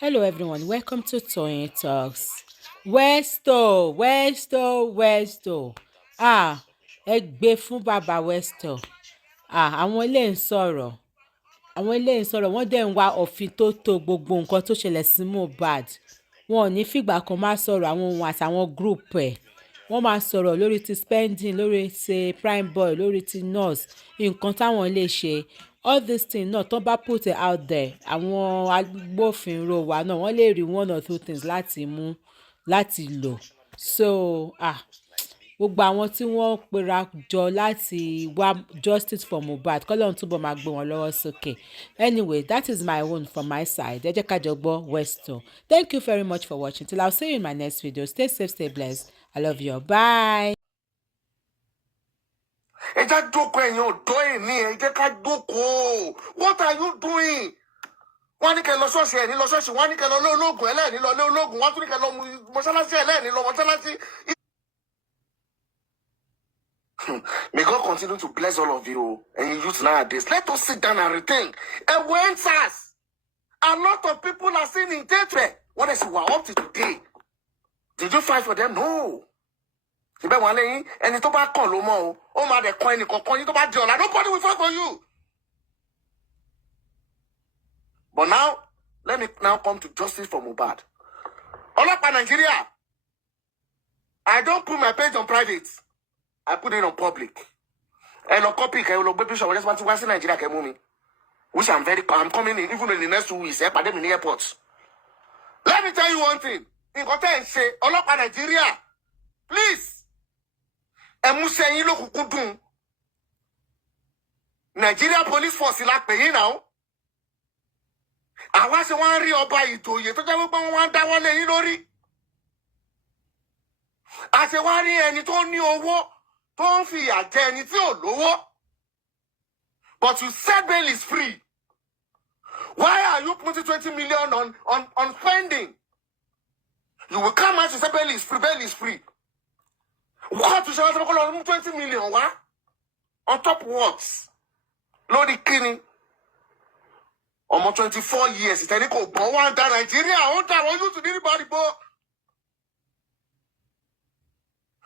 Hello everyone, welcome to Toyeen Talks. Westo. Ẹ gbé fún bàbá Westo. Àwọn ilé ń sọ̀rọ̀. Wọ́n dẹ̀ ń wá òfin tó tó gbogbo nǹkan tó ṣẹlẹ̀ sí Muhbad. Wọn ò ní fìgbà kan máa sọ̀rọ̀ àwọn ohun àtàwọn group ẹ̀. Wọ́n máa sọ̀rọ̀ lórí ti spending, lórí ti PRIMEBOY, lórí ti nurse, nǹkan táwọn lè ṣe. All these things náà tó bá put it out there, àwọn agbófinró wa náà wọ́n lè rí one or two things láti mú láti lò. So gbogbo àwọn tí wọ́n pera jọ láti wá justice for Muhbad kọ́lọ́run túbọ̀ máa gbé wọn lọ́wọ́ sókè. Anyway, that is my own from my side. Ẹ jẹ́ ká jọ gbọ́ Westo. Thank you very much for watching. Till I'll see you in my next video. Stay safe, stay blessed. I love you. Bye. Ẹ jẹ́ jókòó ẹ̀yin ọ̀dọ́ ẹ̀ ní ẹ jẹ́ ká jókòó. What are you doing? Wọ́n ní kẹ́ lọ ṣọ́ọ̀ṣì ẹ̀ ní lọ ṣọ́ọ̀ṣì, wọ́n ní kẹ́ lọ lé ológun ẹlẹ́ẹ̀ní lọ lé ológun, wọ́n tún ní kẹ́ lọ mọ́ṣáláṣí ẹlẹ́ẹ̀ní lọ mọ́ṣáláṣí. May God continue to bless all of you and you youth nowadays. Let us sit down and rethink. And when SARS, a lot of people are seen in jail. What else you are up to today? Did you fight for them? No. Nobody will fight for you. But now, let me now come to justice for Muhbad. Ọlọ́pàá Nigeria, I don't put my page on private. I put it on public. And on copy, I will be picture of this Nigeria can move me. Which I'm coming in, even in the next 2 weeks, I in the airports. Let me tell you one thing. In content say, Ọlọ́pàá Nigeria, please. Nigeria Police Force is paying now. I want to ọba Ìjòyè tó jẹ́ wípé wọ́n dáwọ́ lé yín lórí. Àṣẹ wá rí ẹni tó ní owó tó ń fi ìyà jẹ ẹni tí ò lówó. But you said bail is free. Why are you putting 20 million on spending? You will come out and say bail is free. What to show 20 million? What? On top what? Lórí kíni? Almost 24 years. It's any go one down Nigeria. I want you to anybody but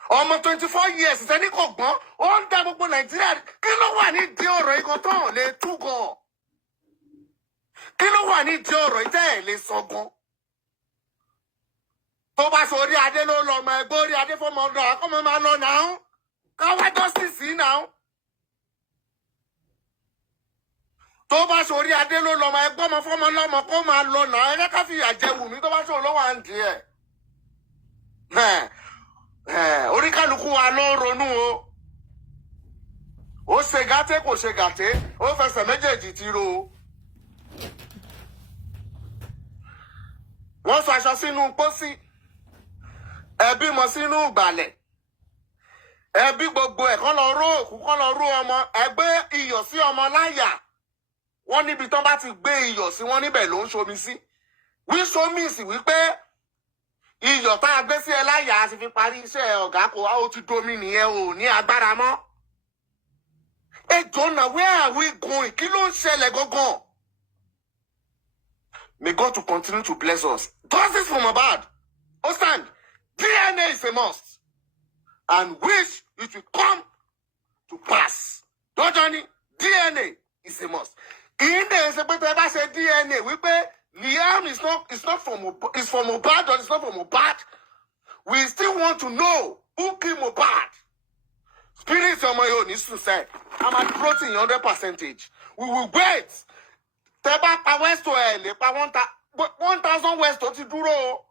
almost 24 years. It's any go one down Nigeria. Kilo one ní di ọ̀rọ̀ ikoton le tugo. Kilo one ní di ọ̀rọ̀ ite le sogun. Tó bá sórí adé ló lọ mọ ẹgbẹ́ orí adé fọmọ ọdọ akọmọ máa lọ now. Ká wá justice now. Tó bá sórí adé ló lọ mọ ẹgbẹ́ ọmọ fọmọ lọ́mọ kó máa lọ now. Ẹ jẹ́ ká fi àjẹwù mi tó bá sọ lọ́wọ́ àǹtí ẹ̀. Orí kálukú wa ló ronú o. Ó ṣe gàté kò ṣe gàté, ó fẹsẹ̀ méjèèjì ti ro o. Wọ́n sọ aṣọ sínú pósí. Ẹbí mọ sínú ìgbàlẹ̀. Ẹbí gbogbo ẹ̀ kán lọ ró òkú kán lọ ró ọmọ. Ẹgbẹ́ iyọ̀ sí ọmọ láyà. Wọ́n níbi tán bá ti gbé iyọ̀ sí wọn níbẹ̀ ló ń ṣomi sí. Wíṣomi sì wípé iyọ̀ tá a gbé sí ẹ láyà á ti fi parí iṣẹ́ ọ̀gá kò wá ó ti domi nìyẹn ò ní agbára mọ́. Ẹ jọ̀ọ́ where are we going? Kí ló ń ṣẹlẹ̀ gangan? May God to continue to bless us. Justice for Muhbad. Stand. DNA is a must. And wish it will come to pass. Don't Johnny? DNA is a must. In the DNA, we pay Liam is not from Muhbad, it's from Muhbad or it's not from Muhbad. We still want to know who killed Muhbad. Spirits on my own is to say, I'm at protein 100%. We will wait. Teba pa Westo ele pa 1,000 Westo ti dúró.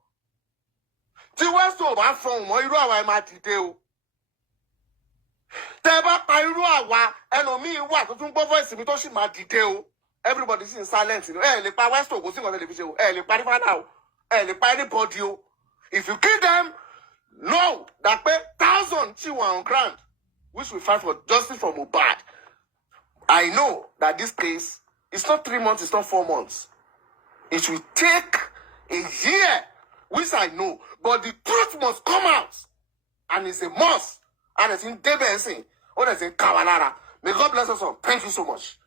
Tí Westo bá fún mọ́ irú àwa ẹ máa dìde o. Teba pa irú àwa ẹlòmíì wà tó tún gbọ́ voice mi tó sì máa dìde o. Everybody is in silence. Lè pa Westo kò sí nǹkan tẹ́lẹ̀ fi ṣe o. Lè pa Rifana o. Lè pa anybody o. If you kill them, know that 1,000 tí were on ground, which we fight for justice for Muhbad. I know that this case, it's not 3 months, it's not 4 months. It will take a year, which I know. But the truth must come out. And it's a must. And it's in Debensin. Or it's in Kawalara. May God bless us all. Thank you so much.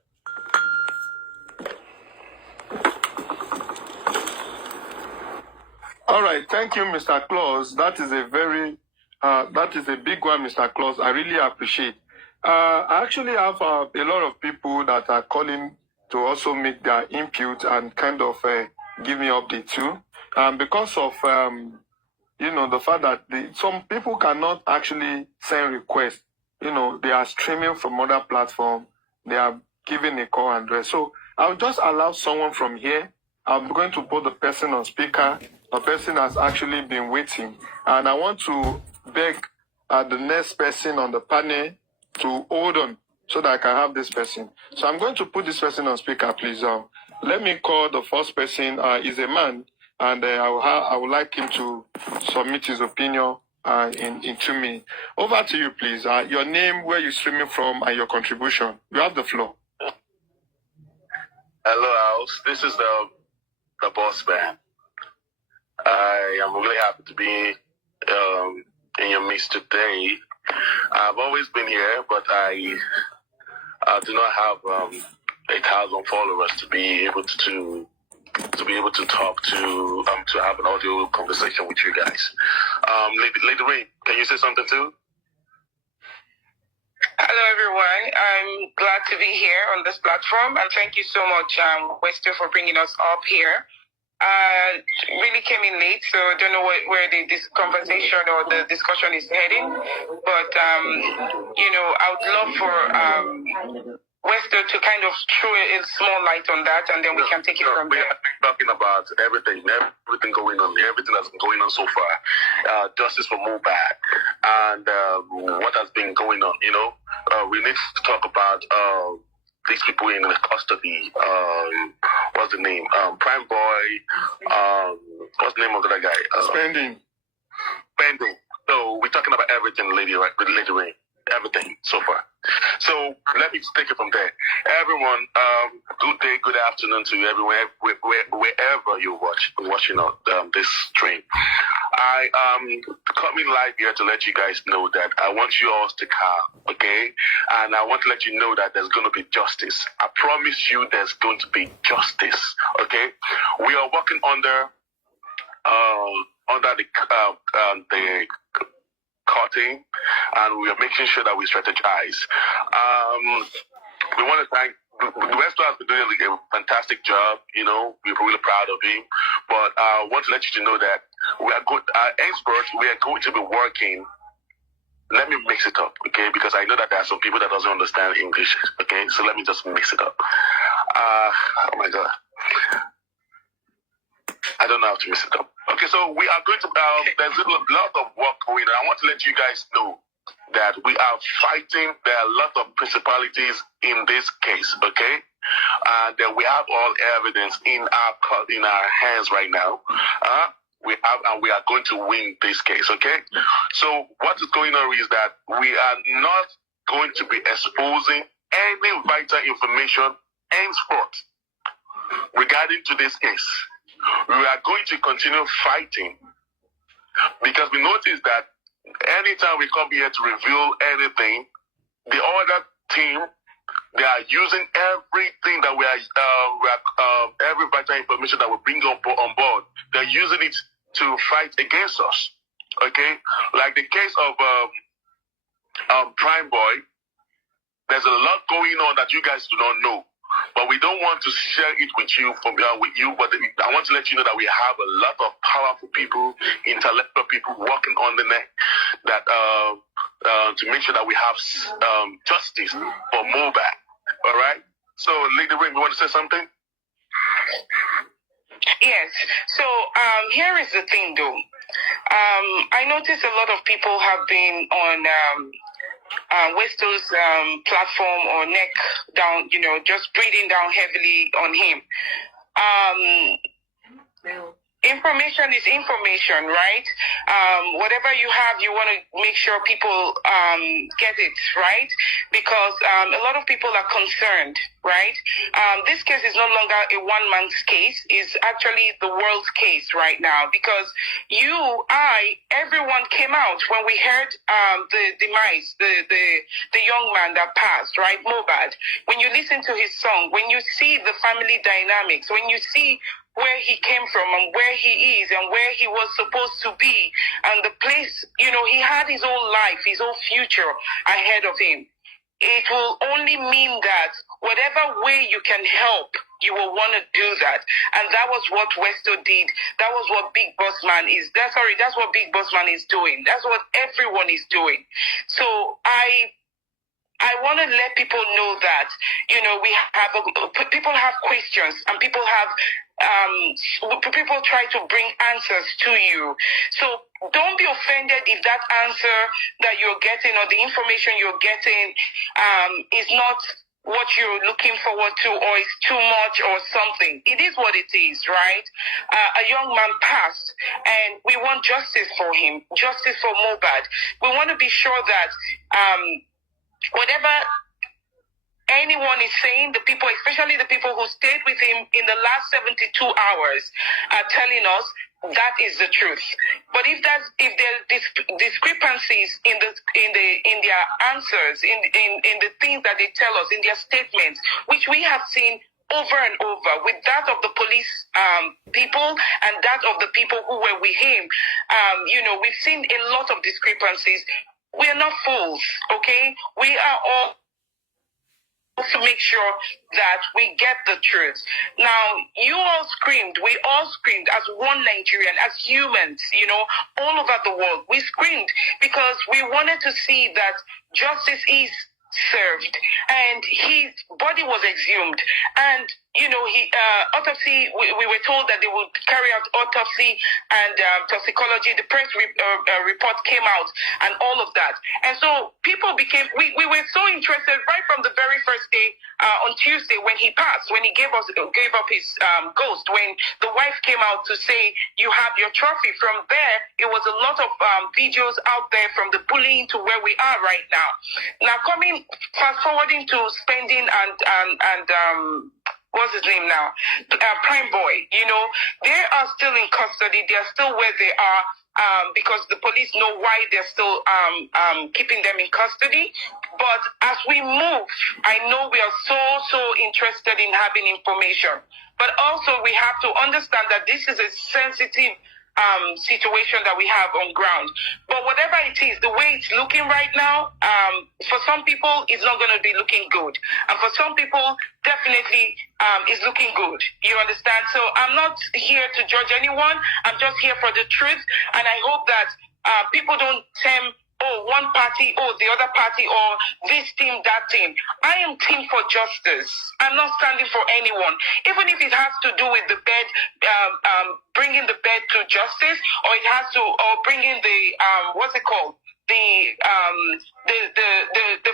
All right, thank you, Mr. Claus. That is a big one, Mr. Claus. I really appreciate. I actually have a lot of people that are calling to also make their input and kind of give me update too. Because of the fact that some people cannot actually send requests. They are streaming from other platform. They are giving a call address. So I'll just allow someone from here. I'm going to put the person on speaker. The person has actually been waiting. And I want to beg the next person on the panel to hold on so that I can have this person. So I'm going to put this person on speaker, please. Let me call the first person. Is a man, and I would like him to submit his opinion in 2 minutes. Over to you, please. Your name, where you're streaming from, and your contribution. You have the floor. Hello, House. This is the boss man. I am really happy to be in your midst today. I've always been here, but I do not have 1,000 followers to be able to talk to have an audio conversation with you guys. Lady Ray, can you say something too? Hello, everyone. I'm glad to be here on this platform, and thank you so much, Wester, for bringing us up here. Really came in late, so I don't know where this conversation or the discussion is heading, but I would love for Wester to kind of throw a small light on that, and then we can take it from there. We're talking about everything going on, everything that's been going on so far. Justice for Muhbad, and what has been going on. We need to talk about these people in the custody. What's the name? PRIMEBOY. What's the name of the other guy? Spending. So we're talking about everything, Lady Rain. Everything so far. So let me take it from there. Everyone, good day, good afternoon to everyone, wherever you're watching this stream. I coming live here to let you guys know that I want you all to calm, okay? And I want to let you know that there's going to be justice. I promise you there's going to be justice, okay? We are working under the cutting, and we are making sure that we strategize. We want to thank the Wester has been doing a fantastic job. We're really proud of him. But I want to let you know that we are good experts. We are going to be working. Let me mix it up, okay? Because I know that there are some people that doesn't understand English, okay? So let me just mix it up. Oh my God. I don't know how to mix it up. Okay, so we are going to, there's a lot of work going on. I want to let you guys know that we are fighting. There are a lot of principalities in this case, okay? And we have all evidence in our hands right now. We are going to win this case, okay? So what is going on is that we are not going to be exposing any vital information henceforth regarding to this case. We are going to continue fighting because we notice that anytime we come here to reveal anything, the other team, they are using everything that every vital information that we bring on board. They're using it to fight against us. Okay, like the case of PRIMEBOy. There's a lot going on that you guys do not know. But we don't want to share it with you, but I want to let you know that we have a lot of powerful people, intellectual people working on the neck that to make sure that we have justice for Muhbad. All right. So, Lady Ring, you want to say something? Yes. So here is the thing, though. I noticed a lot of people have been on Westo's platform or neck down, just breathing down heavily on him. Information is information, right? Whatever you have, you want to make sure people get it, right? Because a lot of people are concerned, right? This case is no longer a one-man's case. It's actually the world's case right now because everyone came out when we heard the demise, the young man that passed, right? Muhbad. When you listen to his song, when you see the family dynamics, when you see where he came from and where he is and where he was supposed to be and the place, he had his own life, his own future ahead of him. It will only mean that whatever way you can help, you will want to do that. And that was what Westo did. That was what Big Boss Man is. That's what Big Boss Man is doing. That's what everyone is doing. So I want to let people know that, people have questions and people try to bring answers to you. So don't be offended if that answer that you're getting or the information you're getting is not what you're looking forward to or is too much or something. It is what it is, right? A young man passed and we want justice for him, justice for Muhbad. We want to be sure that whatever anyone is saying, the people, especially the people who stayed with him in the last 72 hours, are telling us that is the truth. But if there are discrepancies in their answers, in the things that they tell us, in their statements, which we have seen over and over with that of the police people and that of the people who were with him, we've seen a lot of discrepancies. We are not fools, okay? We are all to make sure that we get the truth. Now, we all screamed as one Nigerian, as humans, all over the world. We screamed because we wanted to see that justice is served and his body was exhumed and autopsy, we were told that they would carry out autopsy and toxicology. The press report came out and all of that. And so people we were so interested right from the very first day on Tuesday when he passed, when he gave up his ghost, when the wife came out to say, you have your trophy. From there, it was a lot of videos out there from the bullying to where we are right now. Now, fast forwarding to spending and what's his name now? PRIMEBOY. They are still in custody. They are still where they are because the police know why they're still keeping them in custody. But as we move, I know we are so interested in having information. But also we have to understand that this is a sensitive situation that we have on ground. But whatever it is, the way it's looking right now, for some people, it's not going to be looking good. And for some people, definitely it's looking good. You understand? So I'm not here to judge anyone. I'm just here for the truth. And I hope that people don't one party, the other party, or this team, that team. I am team for justice. I'm not standing for anyone. Even if it has to do with the bed, bringing the bed to justice, or it has to, or bringing the, what's it called? The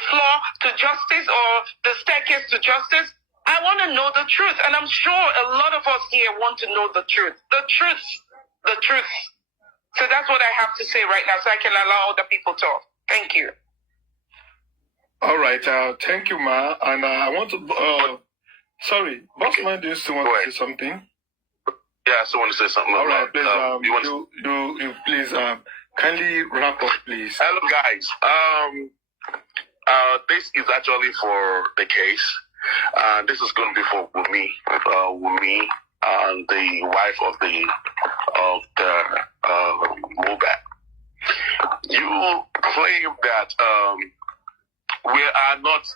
floor to justice, or the staircase to justice. I want to know the truth. And I'm sure a lot of us here want to know the truth. The truth. The truth. So that's what I have to say right now, so I can allow other people talk. Thank you. All right. Thank you, Ma. And I want to. Sorry, Bossman, do you still want to say something? Yeah, I still want to say something. All right, please. You please kindly wrap up, please. Hello, guys. This is actually for the case. This is going to be for Wumi, and the wife of the Muhbad. You claim that we are not.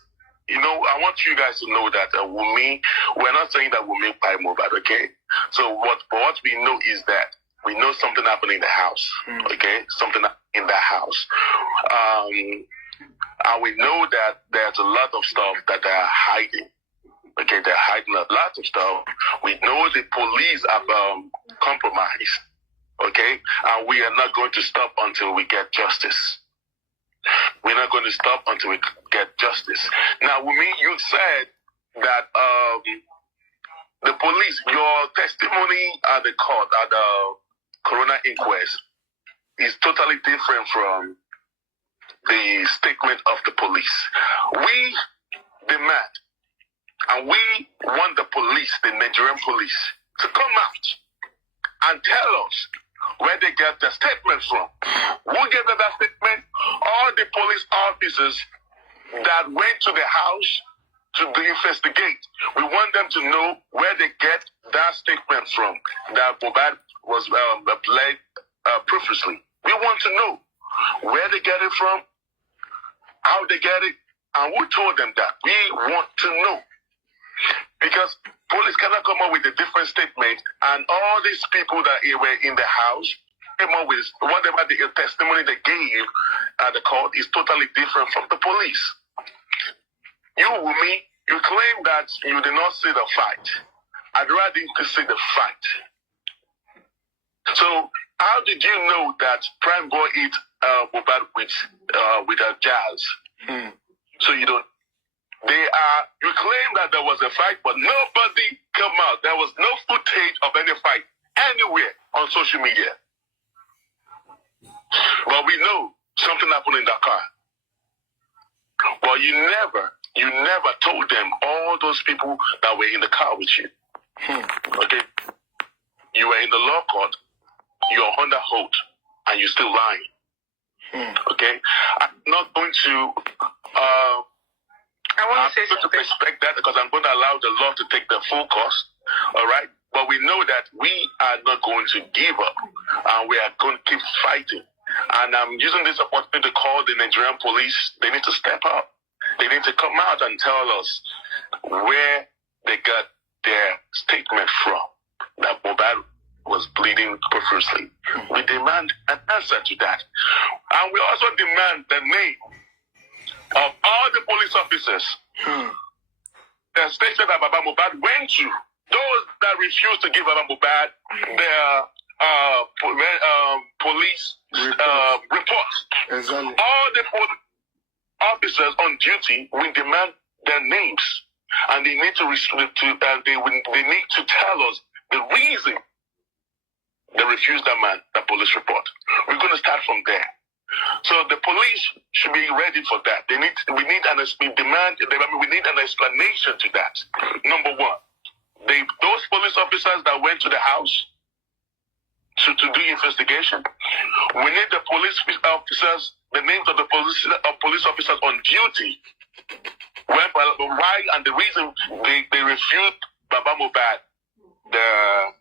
I want you guys to know that Wumi. We're not saying that Wumi by Muhbad. Okay. So what we know is that we know something happened in the house. Okay, something in the house. And we know that there's a lot of stuff that they are hiding. Okay, they're hiding a lot of stuff. We know the police have compromised. Okay, and we are not going to stop until we get justice. We're not going to stop until we get justice. Now, Wumi, you said that the police, your testimony at the court, at the coroner inquest, is totally different from the statement of the police. We demand, and we want the police, the Nigerian police, to come out and tell us where they get the statement from. Who gave them that statement? All the police officers that went to the house to investigate. We want them to know where they get that statement from, that Muhbad was played previously. We want to know where they get it from, how they get it, and who told them that. We want to know. Because police cannot come up with a different statement, and all these people that were in the house came up with whatever the testimony they gave at the court is totally different from the police. You, Wumi, you claim that you did not see the fight. I'd rather you could see the fight. So, how did you know that PRIMEBOY eat Muhbad with a jazz? So you don't. You claim that there was a fight, but nobody came out. There was no footage of any fight anywhere on social media. But we know something happened in that car. But you never told them, all those people that were in the car with you. Okay? You were in the law court, you're under oath, and you're still lying. Okay? I'm not going to respect that, because I'm going to allow the law to take the full course. All right? But we know that we are not going to give up, and we are going to keep fighting. And I'm using this opportunity to call the Nigerian police. They need to step up. They need to come out and tell us where they got their statement from, that Muhbad was bleeding profusely. We demand an answer to that. And we also demand the name of all the police officers the station that Baba Muhbad went to. Those that refused to give Baba Muhbad their police reports. Exactly. All the officers on duty, we demand their names, and they need to they need to tell us the reason they refused that man that police report. We're going to start from there. So the police should be ready for that. We need an explanation to that. Number one, those police officers that went to the house to do investigation, we need the police officers, the names of the police officers on duty, why and the reason they refused Baba Muhbad the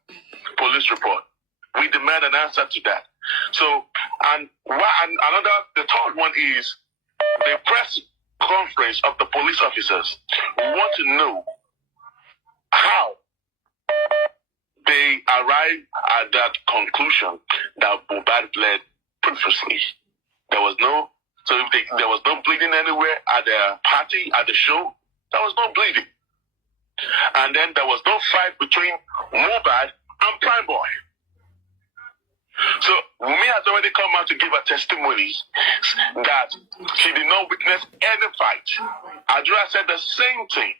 police report. We demand an answer to that. So, the third one is the press conference of the police officers. We want to know how they arrived at that conclusion that Muhbad bled previously. There was no bleeding anywhere at the party, at the show. There was no bleeding. And then there was no fight between Muhbad and PRIMEBOY. So Wumi has already come out to give a testimony that she did not witness any fight. Adura said the same thing.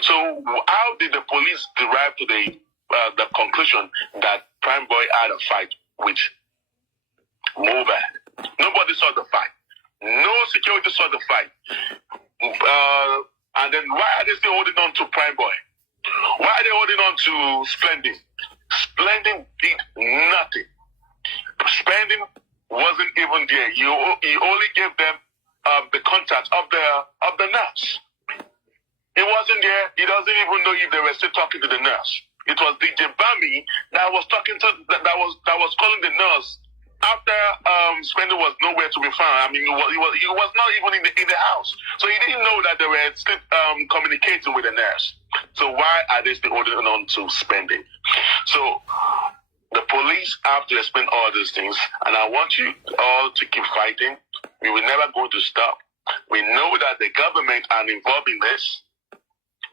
So how did the police derive to the conclusion that PRIMEBOY had a fight with Muhbad? Nobody saw the fight. No security saw the fight. And then why are they still holding on to PRIMEBOY? Why are they holding on to Splendid? Splendid did nothing. Spending wasn't even there. He only gave them the contact of the nurse. He wasn't there. He doesn't even know if they were still talking to the nurse. It was DJ Bami that was talking to that was calling the nurse after Spending was nowhere to be found. I mean, he was not even in the house, so he didn't know that they were still communicating with the nurse. So why are they still holding on to Spending? So the police have to explain all these things, and I want you all to keep fighting. We will never go to stop. We know that the government are involved in this.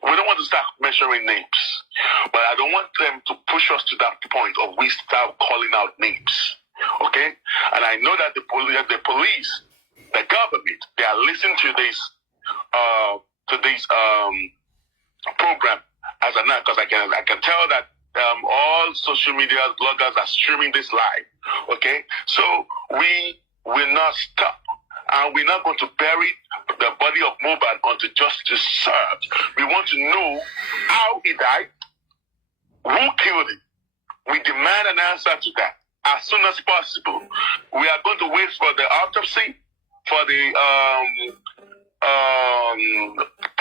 We don't want to start measuring names, but I don't want them to push us to that point of we start calling out names. Okay? And I know that the police, the government, they are listening to this program as an act, because I can tell that all social media bloggers are streaming this live. Okay? So we will not stop. And we're not going to bury the body of Muhbad until justice served. We want to know how he died, who killed him. We demand an answer to that as soon as possible. We are going to wait for the autopsy, for the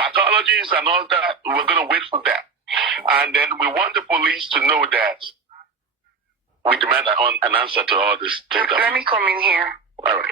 pathologies and all that, we're going to wait for that. And then we want the police to know that we demand an answer to all this thing. Let me come in here. All right.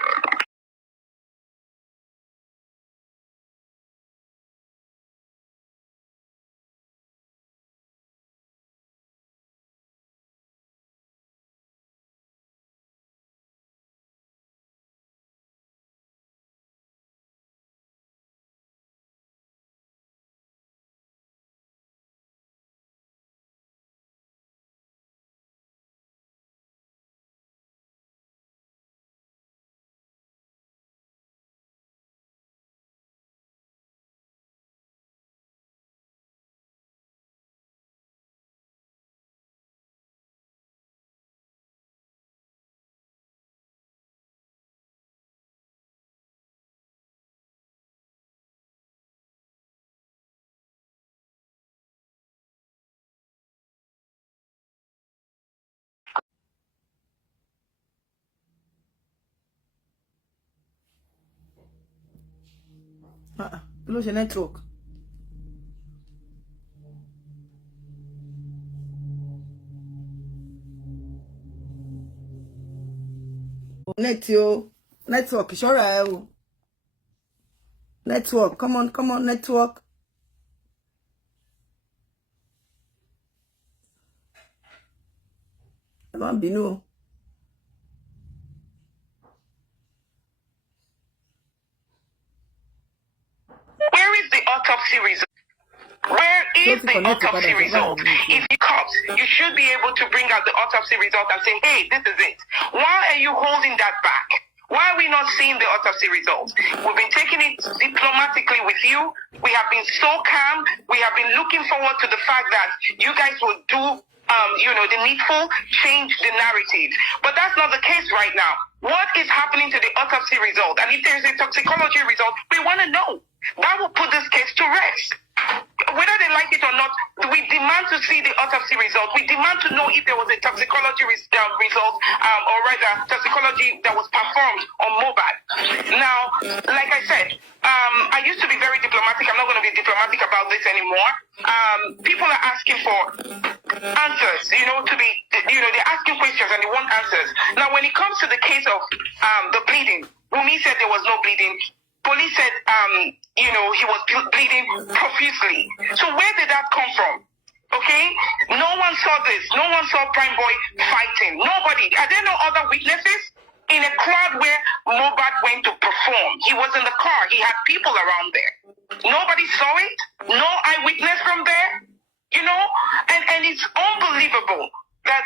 Lose your network. Network, sure. Network, come on, network. Come on, Bino. Where is the autopsy result? Where is the autopsy result? If you cops, you should be able to bring out the autopsy result and say, hey, this is it. Why are you holding that back? Why are we not seeing the autopsy results? We've been taking it diplomatically with you. We have been so calm. We have been looking forward to the fact that you guys will do the needful, change the narrative. But that's not the case right now. What is happening to the autopsy result? And if there's a toxicology result, we want to know. That will put this case to rest. Whether they like it or not, we demand to see the autopsy result. We demand to know if there was a toxicology result, or rather, toxicology that was performed on Muhbad. Now, like I said, I used to be very diplomatic. I'm not going to be diplomatic about this anymore. People are asking for answers, they're asking questions and they want answers. Now, when it comes to the case of the bleeding, Wumi said there was no bleeding. Police said, he was bleeding profusely. So where did that come from? Okay? No one saw this. No one saw PRIMEBOY fighting. Nobody. Are there no other witnesses? In a crowd where Muhbad went to perform. He was in the car. He had people around there. Nobody saw it. No eyewitness from there. And it's unbelievable that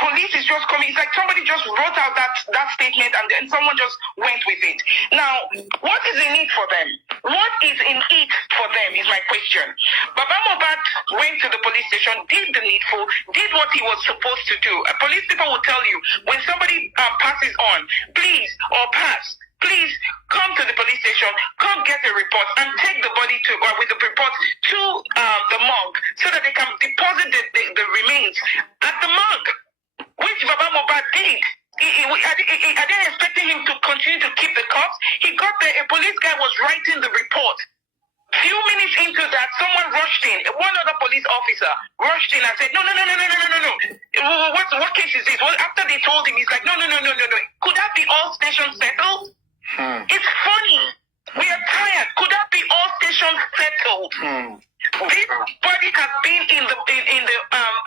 police is just coming. It's like somebody just wrote out that statement and then someone just went with it. Now, what is in it for them? What is in it for them is my question. Baba Muhbad went to the police station, did the needful, did what he was supposed to do. Police people will tell you, when somebody passes on, please come to the police station, come get a report and take the body with the report to the morgue so that they can deposit the remains at the morgue, which Baba Muhbad did. Are they expecting him to continue to keep the cops? He got there, a police guy was writing the report. Few minutes into that, someone rushed in. One other police officer rushed in and said, no. What case is this? Well, after they told him, he's like, no. Could that be all stations settled? It's funny. We are tired. Could that be all stations settled? This body has been in the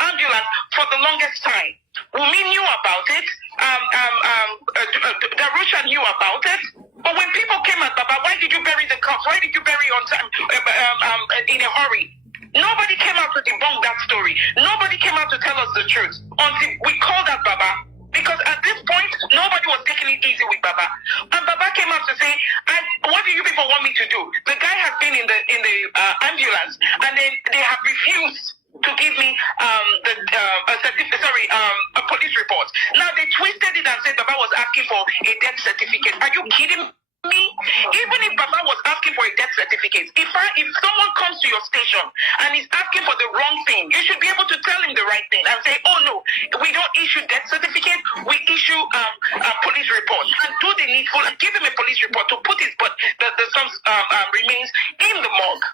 ambulance for the longest time. Wumi knew about it. Darusha knew about it. But when people came at Baba, why did you bury the cops? Why did you bury on time in a hurry? Nobody came out to debunk that story. Nobody came out to tell us the truth until we called out Baba. Because at this point, nobody was taking it easy with Baba. And Baba came out to say, what do you people want me to do? The guy has been in the ambulance, and then they have refused to give me a police report. Now they twisted it and said Baba was asking for a death certificate. Are you kidding me? Even if Papa was asking for a death certificate, if someone comes to your station and is asking for the wrong thing, you should be able to tell him the right thing and say, oh no, we don't issue death certificate, we issue police report, and do the needful and give him a police report to put the son's remains in the morgue.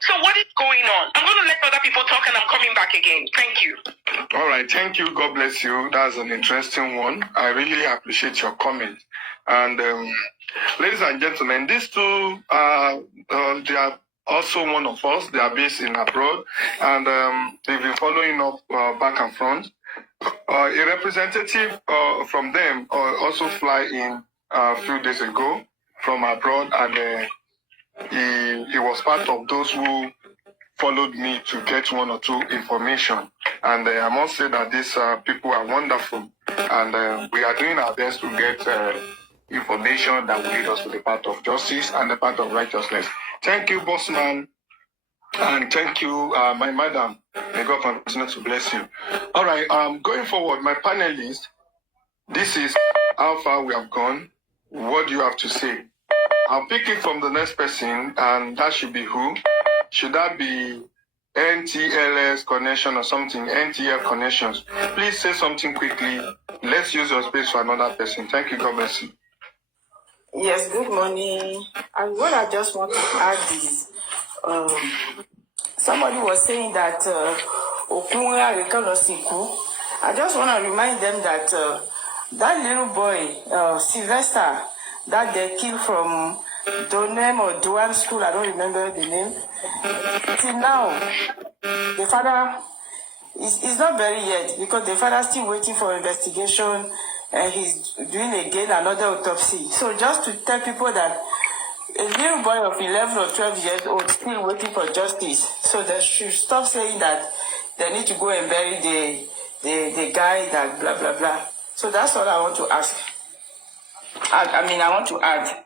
So what is going on? I'm going to let other people talk and I'm coming back again. Thank you. All right. Thank you. God bless you. That's an interesting one. I really appreciate your comment. And ladies and gentlemen, these two, they are also one of us. They are based in abroad. And they've been following up back and front. A representative from them also fly in a few days ago from abroad. And he was part of those who followed me to get one or two information. And I must say that these people are wonderful. And we are doing our best to get information that will lead us to the path of justice and the path of righteousness. Thank you, Bossman. And thank you, my madam. May God continue to bless you. All right, going forward, my panelists, this is how far we have gone. What do you have to say? I'll pick it from the next person, and that should be who? Should that be NTLS connection or something? NTL connections. Please say something quickly. Let's use your space for another person. Thank you. God bless you. Yes, good morning. And what I just want to add is, somebody was saying that I just want to remind them that that little boy, Sylvester, that they killed from Donem or Duan school, I don't remember the name. Till now, the father is not buried yet because the father is still waiting for investigation and he's doing again another autopsy. So just to tell people that a little boy of 11 or 12 years old still waiting for justice. So they should stop saying that they need to go and bury the guy that blah, blah, blah. So that's all I want to ask. I want to add.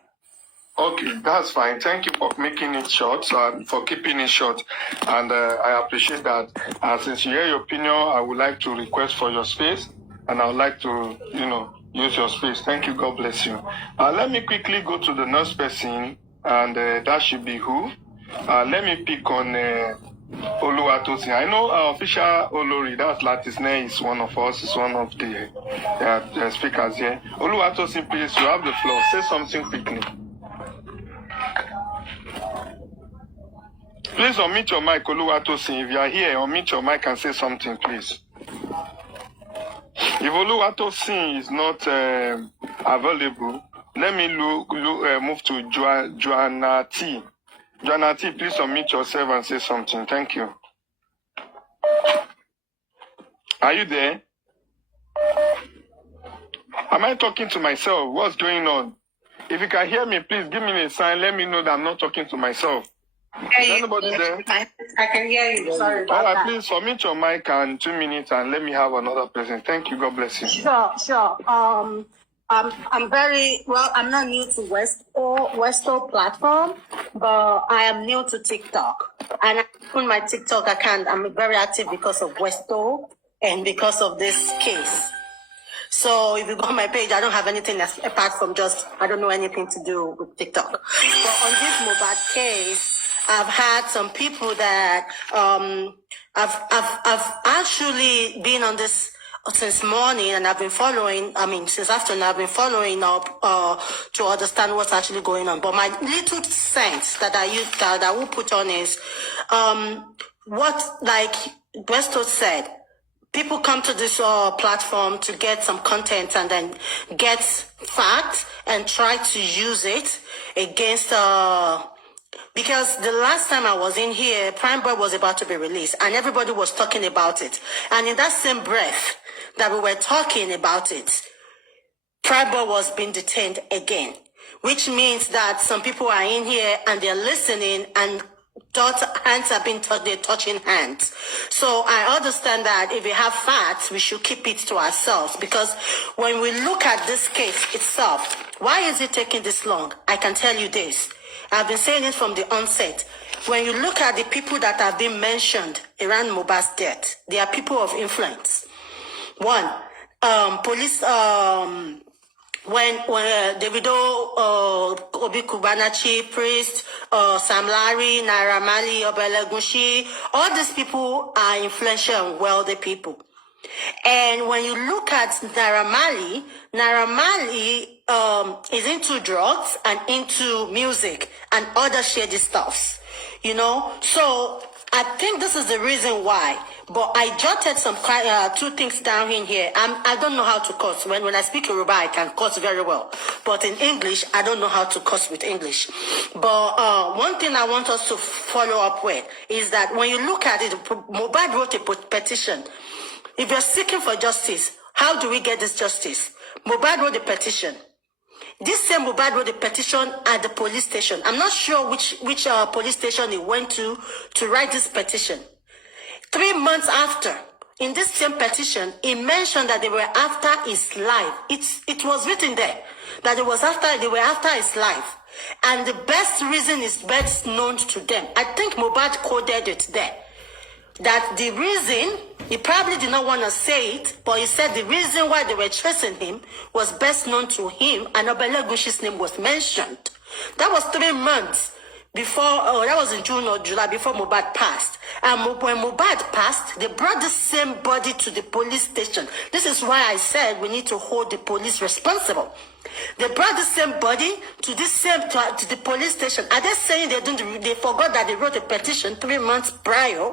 Okay, that's fine. Thank you for making it short, for keeping it short. And I appreciate that. Since you hear your opinion, I would like to request for your space. And I would like to, use your space. Thank you. God bless you. Let me quickly go to the next person. And that should be who? Let me pick on Oluwatosin. I know our official Olori, that's Latisne, is one of us, is one of the speakers here. Oluwatosin, please, you have the floor. Say something quickly. Please unmute your mic, Oluwatosin. If you are here, unmute your mic and say something, please. If Oluwatosin is not available, let me move to Joanna T. Joanna T, please unmute yourself and say something. Thank you. Are you there? Am I talking to myself? What's going on? If you can hear me, please give me a sign. Let me know that I'm not talking to myself. Is anybody there? I can hear you. Sorry about All right, that. please submit your mic and 2 minutes and let me have another person. Thank you. God bless you. Sure. I'm very well. I'm not new to Westo platform, but I am new to TikTok. And I opened my TikTok account. I'm very active because of Westo and because of this case. So if you go on my page, I don't have anything apart from just I don't know anything to do with TikTok. But on this Muhbad case, I've had some people that I've actually been on this since morning, and I've been following. Since afternoon, I've been following up to understand what's actually going on. But my little sense that I will put on is what, like Westo said. People come to this platform to get some content and then get facts and try to use it against. Because the last time I was in here, PRIMEBOY was about to be released and everybody was talking about it. And in that same breath that we were talking about it, PRIMEBOY was being detained again, which means that some people are in here and they're listening and hands have been touching hands. So I understand that if we have facts, we should keep it to ourselves, because when we look at this case itself, why is it taking this long? I can tell you this. I've been saying it from the onset. When you look at the people that have been mentioned around Muhbad's death, they are people of influence. One, police when Davido, Obi Kubana Chief Priest, Sam Larry, Naira Marley, Obelegushi, all these people are influential and wealthy people. And when you look at Naira Marley is into drugs and into music and other shady stuffs, you know. So I think this is the reason why. But I jotted some two things down in here. I don't know how to curse. When I speak Yoruba, I can curse very well. But in English, I don't know how to curse with English. But one thing I want us to follow up with is that when you look at it, Muhbad wrote a petition. If you're seeking for justice, how do we get this justice? Muhbad wrote a petition. This same Muhbad wrote a petition at the police station. I'm not sure which police station he went to write this petition. 3 months after, in this same petition, he mentioned that they were after his life. It was written there that they were after his life. And the best reason is best known to them. I think Muhbad coded it there. That the reason, he probably did not want to say it, but he said the reason why they were chasing him was best known to him, and Obelegushi's name was mentioned. That was 3 months before, that was in June or July, before Muhbad passed. And when Muhbad passed, they brought the same body to the police station. This is why I said we need to hold the police responsible. They brought the same body to the police station. Are they saying they forgot that they wrote a petition 3 months prior,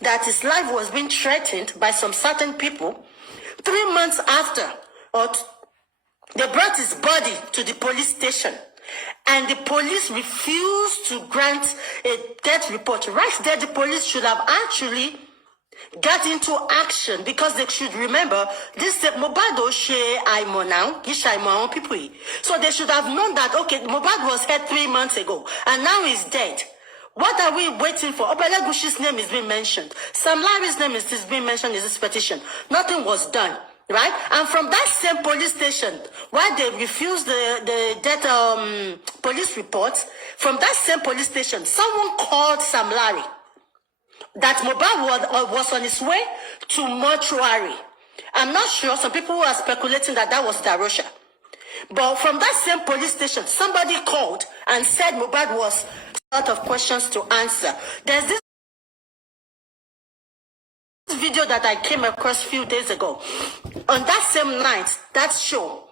that his life was being threatened by some certain people? 3 months after, they brought his body to the police station, and the police refused to grant a death report. Right there, the police should have actually got into action, because they should remember this Muhbad Oshe Aimo now, Ishaimo people. So they should have known that, okay, Muhbad was here 3 months ago, and now he's dead. What are we waiting for? Obelegushi's name is being mentioned. Sam Larry's name is being mentioned in this petition. Nothing was done, right? And from that same police station, while they refused the death police reports, from that same police station, someone called Sam Larry that Muhbad was on his way to mortuary. I'm not sure. Some people are speculating that was Darosha. But from that same police station, somebody called and said Muhbad was a lot of questions to answer. There's this video that I came across a few days ago. On that same night, that show,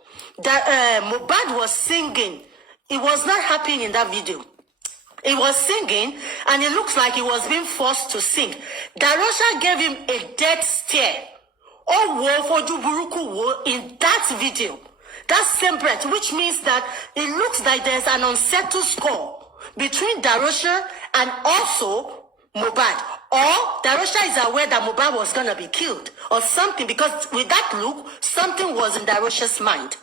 that Muhbad was singing. He was not happy in that video. He was singing, and it looks like he was being forced to sing. Darosha gave him a death stare. Oh, wo foju buruku wo in that video. That same breath, which means that it looks like there's an unsettled score between Darosha and also Muhbad. Or Darosha is aware that Muhbad was going to be killed or something, because with that look, something was in Darosha's mind.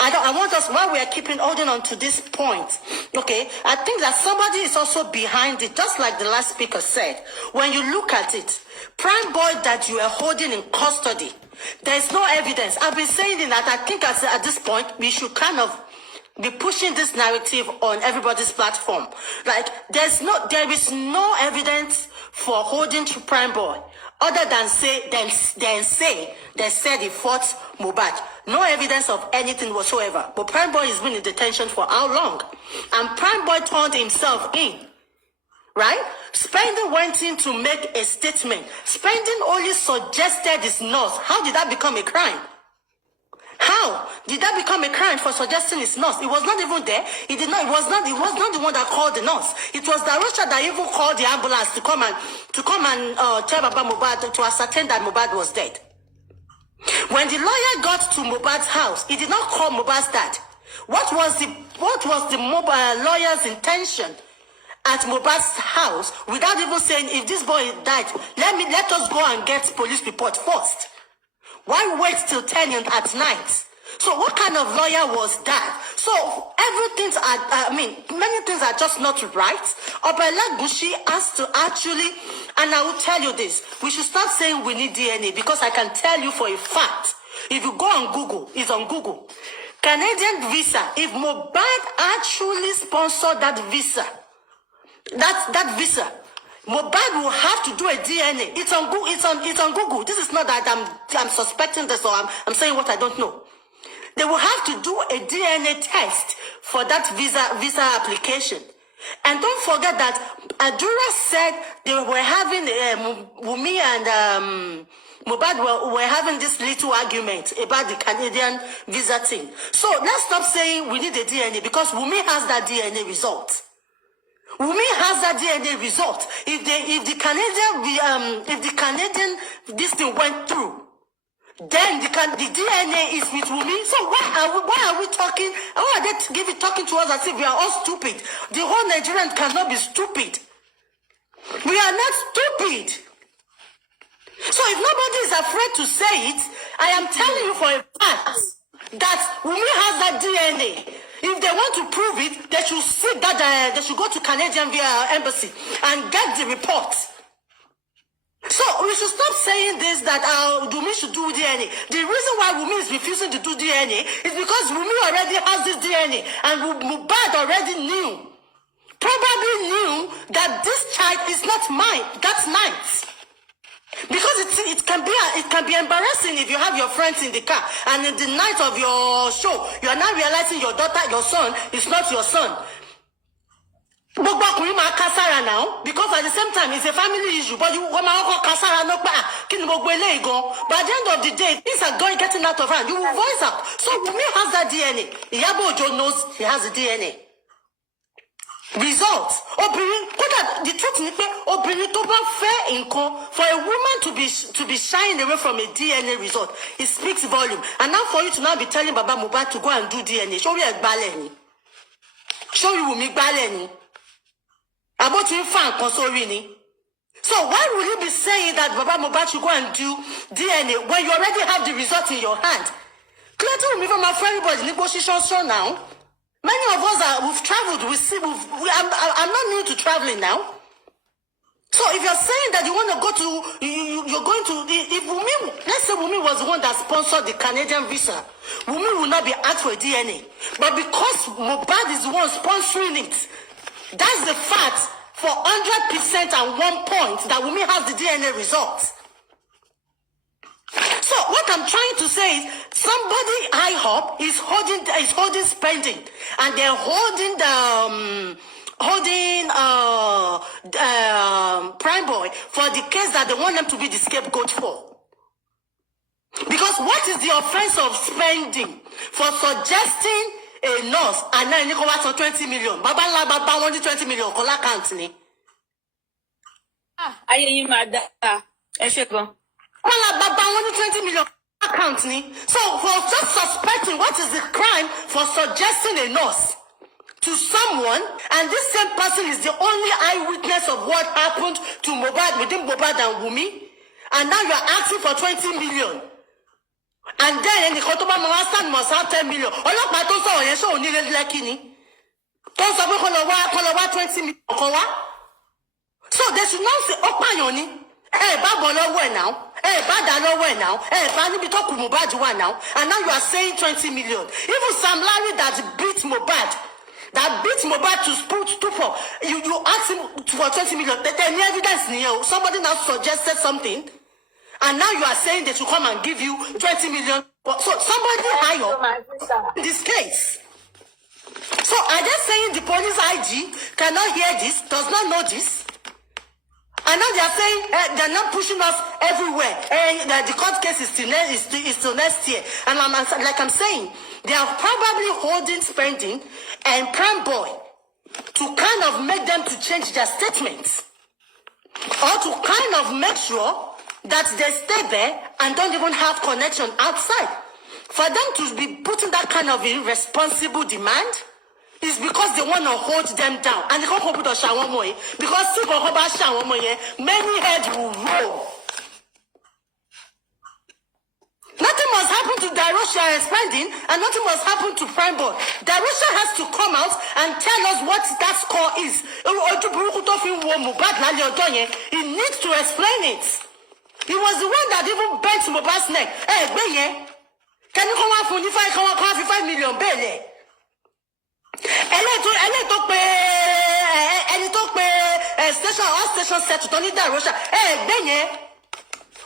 I want us, while we are holding on to this point, okay, I think that somebody is also behind it, just like the last speaker said. When you look at it, PRIMEBOY that you are holding in custody, there's no evidence. I've been saying that I think at this point, we should kind of be pushing this narrative on everybody's platform. Like, there is no evidence for holding to PRIMEBOY, other than they said he fought Muhbad. No evidence of anything whatsoever. But PRIMEBOY has been in detention for how long? And PRIMEBOy turned himself in. Right? Spending went in to make a statement. Spending only suggested his nurse. How did that become a crime? How did that become a crime for suggesting his nurse? He was not even there. He was not the one that called the nurse. It was Darosha that even called the ambulance to come and tell Baba Muhbad to ascertain that Muhbad was dead. When the lawyer got to Muhbad's house, he did not call Muhbad's dad. What was the lawyer's intention at Muhbad's house, without even saying, if this boy died, let us go and get police report first? Why wait till 10 at night? So what kind of lawyer was that? So many things are just not right. Obelegushi has to actually, and I will tell you this, we should start saying we need DNA, because I can tell you for a fact, if you go on Google, it's on Google, Canadian visa, if Muhbad actually sponsored that visa, that visa, Muhbad will have to do a DNA. It's on Google. It's on Google. This is not that I'm suspecting this, or I'm saying what I don't know. they will have to do a DNA test for that visa application. And don't forget that Adura said they were having Wumi and Muhbad were having this little argument about the Canadian visa thing. So let's stop saying we need a DNA, because Wumi has that DNA result. Wumi has that DNA result. If the Canadian this thing went through, then the DNA is with Wumi. So why are we talking? Why are they talking to us as if we are all stupid? The whole Nigerian cannot be stupid. We are not stupid. So if nobody is afraid to say it, I am telling you for a fact that Wumi has that DNA. If they want to prove it, they should see that they should go to Canadian embassy and get the report. So we should stop saying this, that Wumi should do DNA. The reason why Wumi is refusing to do DNA is because Wumi already has this DNA, and Muhbad already probably knew that this child is not mine. That's nice. Because it can be embarrassing if you have your friends in the car, and in the night of your show, you are now realizing your son is not your son. Now, because at the same time it's a family issue, but but at the end of the day, things are getting out of hand. You will voice out. So Wumi has that DNA. Iyabo Ojo knows he has the DNA. Results. The truth is, for a woman to be shying away from a DNA result, it speaks volume. And now for you to now be telling Baba Muhbad to go and do DNA, show you a baleni. Show you Wumi baleni. About you fan consorini. So why would you be saying that Baba Muhbad should go and do DNA when you already have the result in your hand? Clearly, me from my friend, but negotiation show now. Many of us we've traveled. I'm not new to traveling now. So if you're saying that you want to go to, you're going to, if Wumi, let's say Wumi was the one that sponsored the Canadian visa, Wumi will not be asked for a DNA. But because Muhbad is the one sponsoring it, that's the fact for 100% and 1 point that Wumi has the DNA results. So what I'm trying to say is, somebody high up is holding spending, and they're holding PRIMEBOY for the case that they want them to be the scapegoat for. Because what is the offense of spending for suggesting a nurse and then you go for 20 million? Baba want 20 million. Call account ni. Aye, madam. Baba want 20 million account ni. So for just suspecting, what is the crime for suggesting a nurse to someone, and this same person is the only eyewitness of what happened to Muhbad, within Muhbad and Wumi, and now you are asking for 20 million. And then the Kotoba Master must have 10 million. All of my toes are so nearly like any. Don't say 20 million. So they should now say, oh, Payoni, Babolo went now, Badalo went now, Bani Bitoku Muhbad now, and now you are saying 20 million. Even Sam Larry that beat Muhbad, to stupor, you ask him for 20 million. There's no evidence here. Somebody now suggested something. And now you are saying they should come and give you 20 million. So somebody higher in this case. So are they saying the police IG cannot hear this, does not know this? And now they are saying they're not pushing us everywhere. The court case is till next year. And I'm saying, they are probably holding spending and PRIMEBOY to kind of make them to change their statements. Or to kind of make sure that they stay there and don't even have connection outside. For them to be putting that kind of irresponsible demand is because they want to hold them down. And they can't hold the shawamoy because many heads will roll. Nothing must happen to Darosha spending, and nothing must happen to PRIMEBOY. Darosha has to come out and tell us what that score is. He needs to explain it. He was the one that even bent Muhbad's neck. Hey, can you come out for 5 million bail? Station set to Tony Darosha. Hey,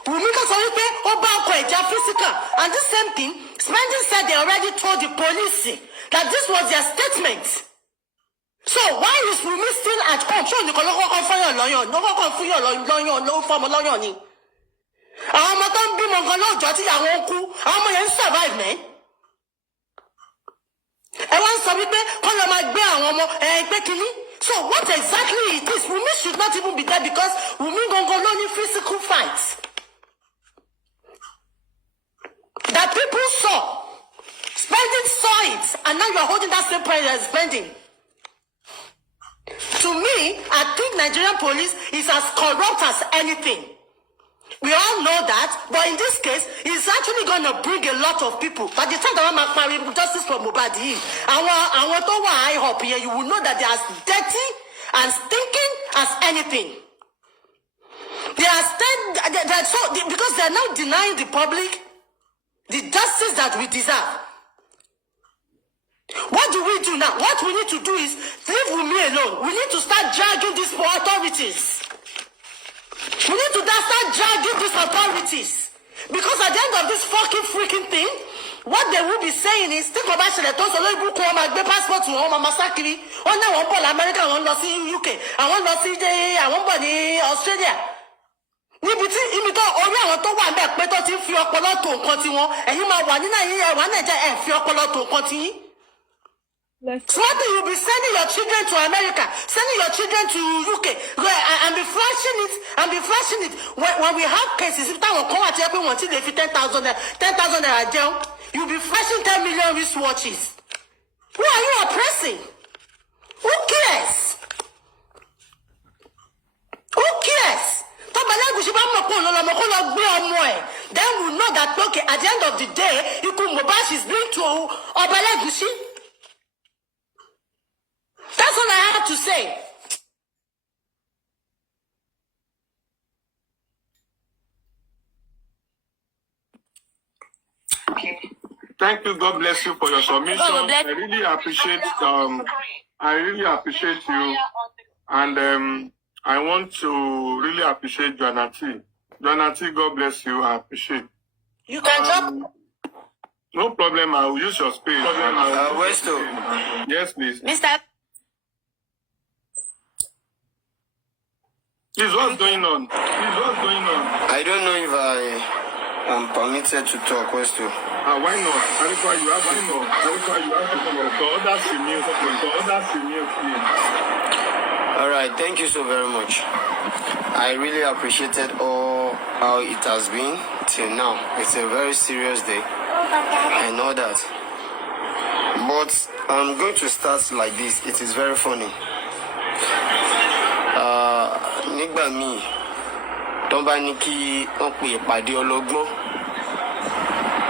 Wumi kan sọ wípé ó bá ọkọ ìjà physical, and the same thing, Spending said they already told the police that this was their statement. So why is Wumi still at home? Ṣé òníkan ló kọ́kọ́ fọ́yàn lọ́yàn? Ló kọ́kọ́ fúyàn lọ́yàn ló fọ́mọ lọ́yàn ni. Àwọn ọmọ tó ń bímọ gan lóòjọ́ tí àwọn ń kú, àwọn ọmọ yẹn ń survive mẹ́. Ẹ wá ń sọ wípé kọ́ lọ máa gbé àwọn ọmọ ẹgbẹ́ kìíní. So what exactly it is? Wumi should not even be there because Wumi gangan ló ní physical fight. That people saw. Spending saw it, and now you are holding that same prayer as Spending. To me, I think Nigerian police is as corrupt as anything. We all know that, but in this case, it's actually going to bring a lot of people. By the time that I'm married, justice for Muhbad, I want to high up here. You will know that they are as dirty and stinking as anything. They are because they are now denying the public the justice that we deserve. What do we do now? What we need to do is leave with me alone. We need to start dragging these authorities. We need to start dragging these authorities. Because at the end of this fucking freaking thing, what they will be saying is, think about it, don't so let book my passport to home, massacre. Oh, now one ball America, I want to see UK, I want to see I want to see Australia. Níbi tí ìmìtọ́ orí àwọn tó wà ń bẹ̀ pé tó ti ń fi ọpọlọ tó nǹkan tí wọn ẹ̀yin máa wà ní Nàìjíríà wà Nàìjíríà ẹ̀ fi ọpọlọ tó nǹkan tí yín. Smarty, you'll be sending your children to America, sending your children to UK, and be flashing it. When we have cases, if that will come at you, until they fit 10,000 naira jail, you'll be flashing 10 million wristwatches. Who are you oppressing? Who cares? Who cares? Then we know that, okay, at the end of the day, Muhbad is being to Obalegushi. That's all I have to say. Thank you. God bless you for your submission. I really appreciate you, and I want to really appreciate Joanna T. Joanna T, God bless you. I appreciate. You can drop. No problem. I will use your space. Westo. Yes, please. Mr. Please, what's going on? I don't know if I am permitted to talk, Westo. Why not? Why you have to know? Others please. All right, thank you so very much. I really appreciated all how it has been till now. It's a very serious day. I know that. But I'm going to start like this. It is very funny. Nígbà míì, tó bá ní kí wọ́n pe ìpàdé ọlọ́gbọ́n,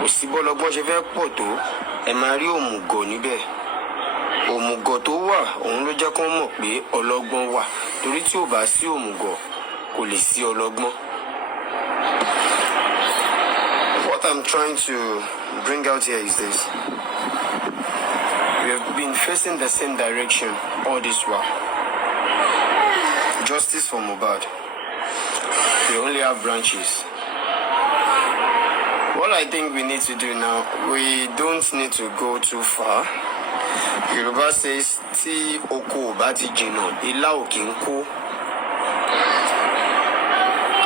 kò sí bọ́lọ́gbọ́n ṣe fẹ́ pọ̀ tó, ẹ máa rí òmùgọ̀ níbẹ̀. Òmùgọ̀ tó wà, òun ló jẹ́ kó mọ̀ pé ọlọ́gbọ́n wà. Torí tí ò bá sí òmùgọ̀, kò lè sí ọlọ́gbọ́n. What I'm trying to bring out here is this. We have been facing the same direction all this while. Justice for Muhbad. We only have branches. What I think we need to do now, we don't need to go too far. Yoruba says, "Ti oko ba ti jìnnà, ilá ò kí ń kó."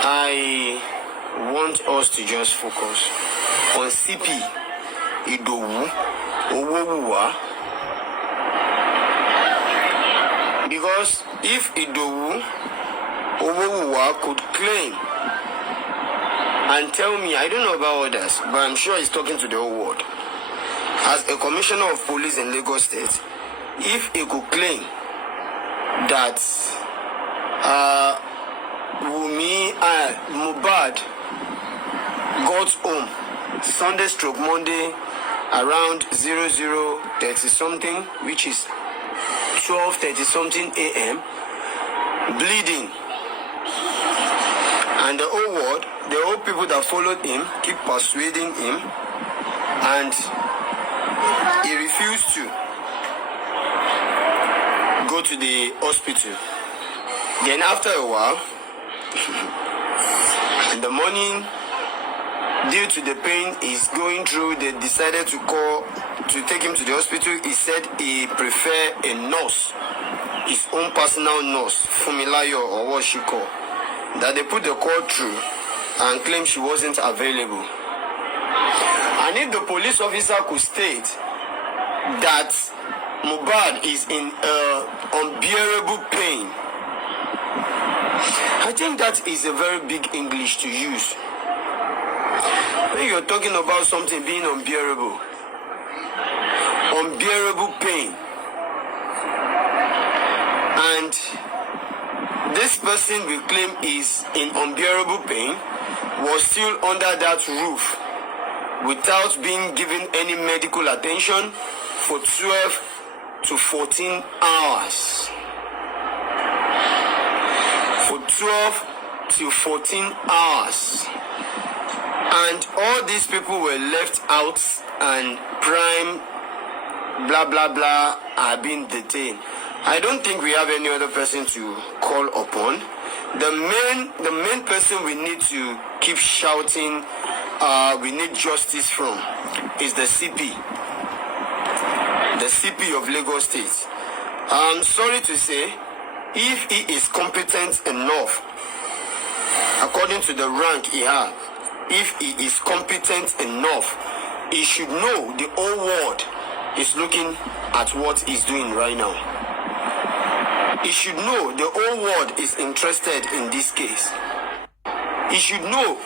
I want us to just focus on CP Idowu Owowuwa. Because if Idowu Owowuwa could claim and tell me, I don't know about others, but I'm sure he's talking to the whole world. As a commissioner of police in Lagos State, if he could claim that Muhbad got home Sunday/Monday around 00:30 something, which is 12:30 something a.m., bleeding, and the whole world, the whole people that followed him keep persuading him, and he refused to go to the hospital. Then after a while, in the morning, due to the pain he's going through, they decided to take him to the hospital. He said he prefer a nurse, his own personal nurse, Fumilayo or what she called, that they put the call through and claimed she wasn't available. And if the police officer could state that Muhbad is in unbearable pain, I think that is a very big English to use. When you're talking about something being unbearable pain, and this person we claim is in unbearable pain was still under that roof without being given any medical attention for 12 to 14 hours. For 12 to 14 hours. And all these people were left out, and Prime blah blah blah are being detained. I don't think we have any other person to call upon. The main person we need to keep shouting we need justice from is the CP of Lagos State. I'm sorry to say, if he is competent enough, according to the rank he has, if he is competent enough, he should know the whole world is looking at what he's doing right now. He should know the whole world is interested in this case. He should know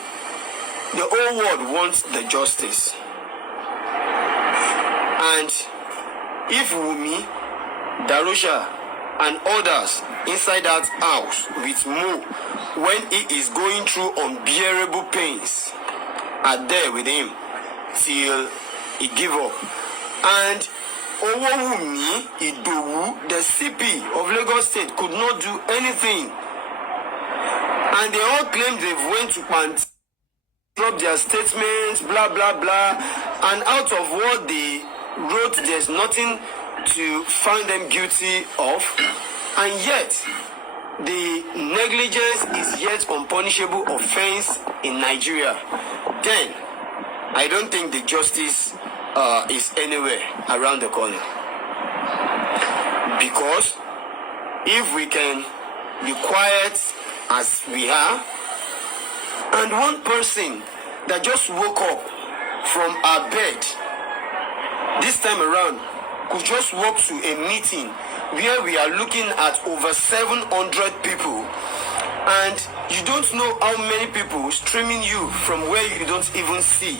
the whole world wants the justice. And if Wumi, Darusha, and others inside that house with Mo, when he is going through unbearable pains, are there with him till he give up. And Owowumi Idowu, the CP of Lagos State, could not do anything. And they all claimed they went to Pant, drop their statements, blah blah blah, and out of what they wrote, there's nothing to find them guilty of, and yet the negligence is yet unpunishable offense in Nigeria. Then I don't think the justice is anywhere around the corner. Because if we can be quiet as we are, and one person that just woke up from our bed this time around could just walk to a meeting where we are looking at over 700 people, and you don't know how many people streaming you from where you don't even see,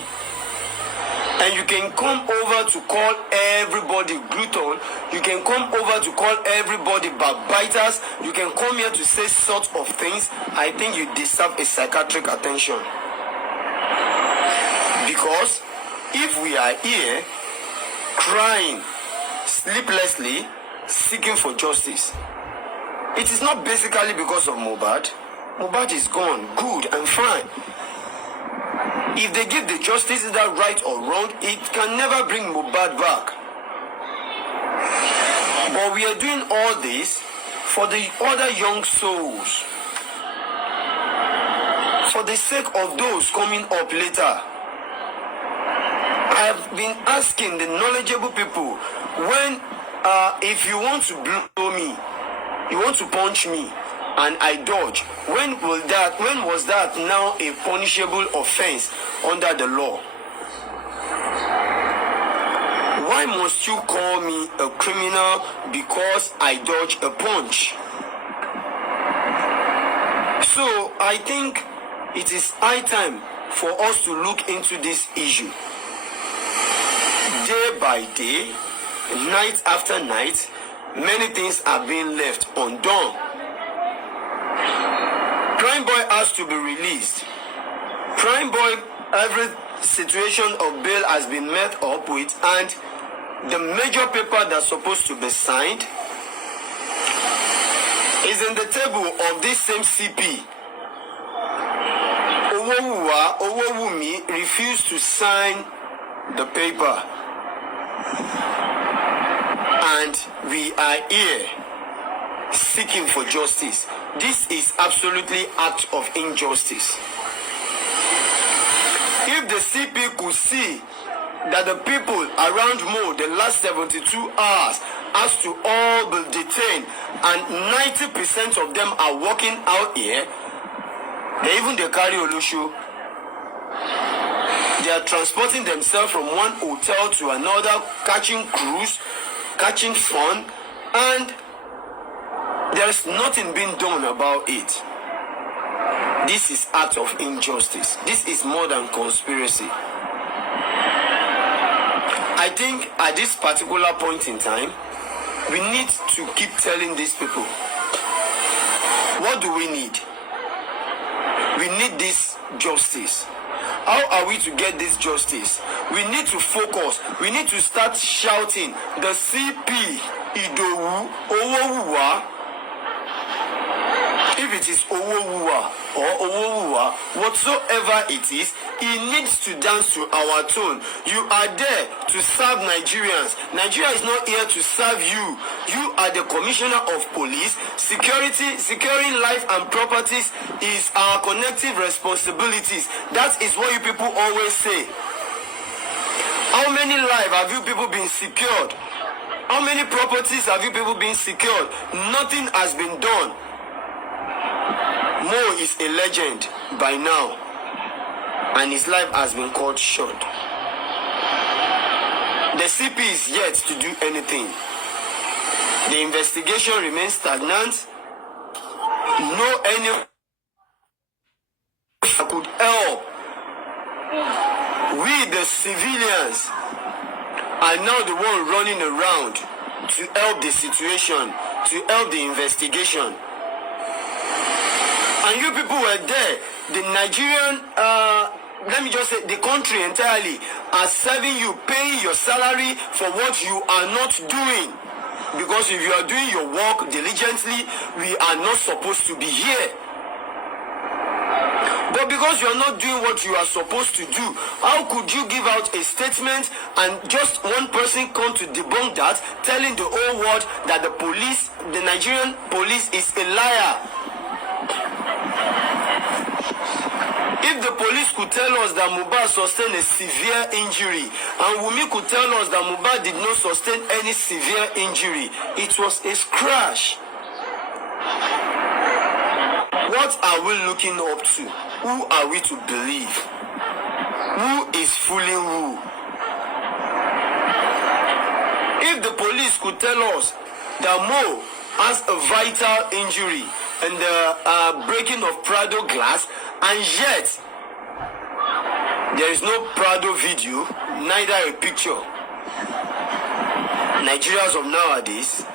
and you can come over to call everybody glutton, you can come over to call everybody backbiters, you can come here to say sort of things. I think you deserve a psychiatric attention. Because if we are here crying sleeplessly, seeking for justice, it is not basically because of Muhbad. Muhbad is gone, good and fine. If they give the justice, is that right or wrong, it can never bring Muhbad back. But we are doing all this for the other young souls, for the sake of those coming up later. I have been asking the knowledgeable people, when if you want to blow me, you want to punch me, and I dodge, when was that now a punishable offense under the law? Why must you call me a criminal because I dodge a punch? So I think it is high time for us to look into this issue. Day by day, night after night, many things are being left undone. PRIMEBOY has to be released. PRIMEBOy, every situation of bail has been met up with, and the major paper that's supposed to be signed is in the table of this same CP. Owowumi refused to sign the paper. And we are here seeking for justice. This is absolutely act of injustice. If If the CP could see that the people around Mo the last 72 hours has to all be detained and 90% of them are walking out here, even they carry Olusho. They are transporting themselves from one hotel to another, catching cruise, catching fun, and there's nothing being done about it. This is act of injustice. This is more than conspiracy. I think at this particular point in time, we need to keep telling these people, what do we need? We need this justice. How are we to get this justice? We need to focus. We need to start shouting, the CP Idowu Owowuwa. If it is Owowuwa or Owowuwa, whatsoever it is, he needs to dance to our tune. You are there to serve Nigerians. Nigeria is not here to serve you. You are the commissioner of police. Securing life and properties is our collective responsibilities. That is what you people always say. How many lives have you people been secured? How many properties have you people been secured? Nothing has been done. Mo is a legend by now, and his life has been cut short. The CP is yet to do anything. The investigation remains stagnant. No any could help. We, the civilians, are now the one running around to help the situation, to help the investigation. And you people were there. The Nigerian, let me just say, the country entirely are serving you, paying your salary for what you are not doing. Because if you are doing your work diligently, we are not supposed to be here. But because you are not doing what you are supposed to do, how could you give out a statement and just one person come to debunk that, telling the whole world that the police, the Nigerian police is a liar? If the police could tell us that Muhbad sustained a severe injury, and Wumi could tell us that Muhbad did not sustain any severe injury, it was a crash. What are we looking up to? Who are we to believe? Who is fooling who? If the police could tell us that Mo has a vital injury and the breaking of Prado glass, and yet there is no Prado video, neither a picture. Nigerians of nowadays,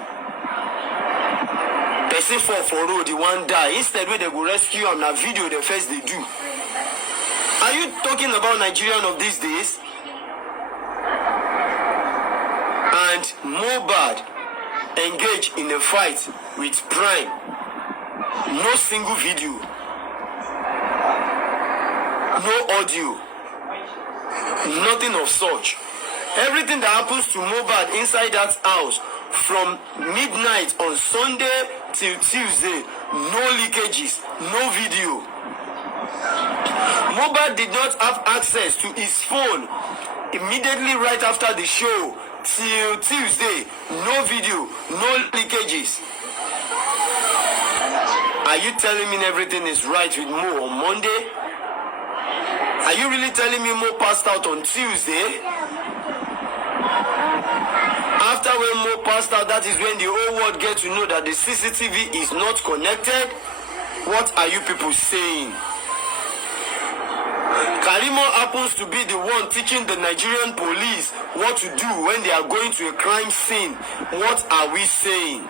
person fall for road, the one die. Instead, when they go rescue on a video, the first they do. Are you talking about Nigerian of these days? And Muhbad engaged in a fight with Prime. No single video. No audio. Nothing of such. Everything that happens to Muhbad inside that house from midnight on Sunday till Tuesday, no leakages, no video. Muhbad did not have access to his phone immediately right after the show till Tuesday, no video, no leakages. Are you telling me everything is right with Mo on Monday? Are you really telling me Mo passed out on Tuesday? After when Mo passed out, that is when the whole world gets to know that the CCTV is not connected. What are you people saying? Karimo happens to be the one teaching the Nigerian police what to do when they are going to a crime scene. What are we saying?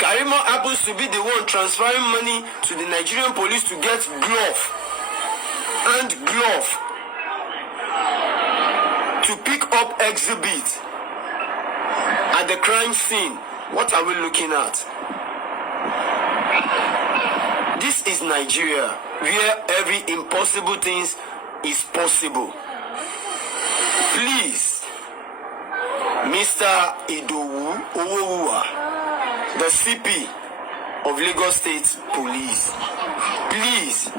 Karimo happens to be the one transferring money to the Nigerian police to get glove to pick up exhibit at the crime scene. What are we looking at? This is Nigeria, where every impossible thing is possible. Please, Mr. Idowu Owowuwa, the CP of Lagos State Police, please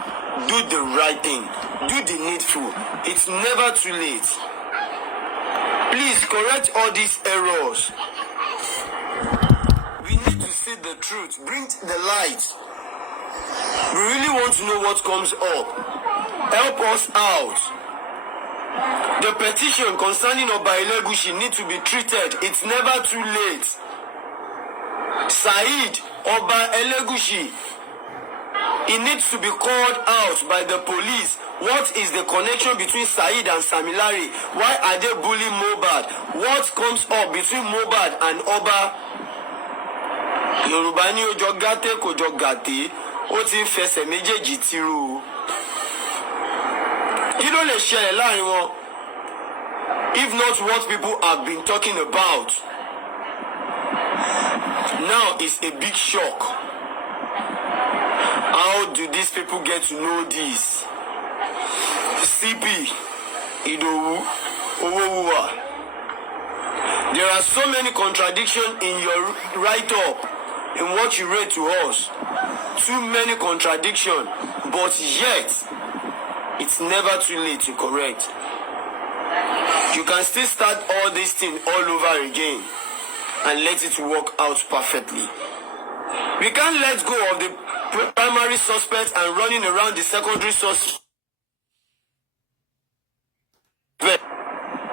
do the right thing. Do the needful. It's never too late. Please correct all these errors. We need to see the truth. Bring the light. We really want to know what comes up. Help us out. The petition concerning Oba Elegushi needs to be treated. It's never too late. Said Oba Elegushi, he needs to be called out by the police. What is the connection between Said and Samilari? Why are they bullying Muhbad? What comes up between Muhbad and Oba? Yorùbá ní ojo gàté kò jọ gàté, ó ti ń fẹsẹ̀ méjèèjì tìrú. Kí ló lè ṣẹlẹ̀ láàrin wọn? If not what people have been talking about. Now it's a big shock. How do these people get to know this? CP, Idowu, Owowuwa. There are so many contradictions in your write-up, in what you read to us. Too many contradictions, but yet, it's never too late to correct. You can still start all these things all over again and let it work out perfectly. We can't let go of the primary suspects and running around the secondary suspects.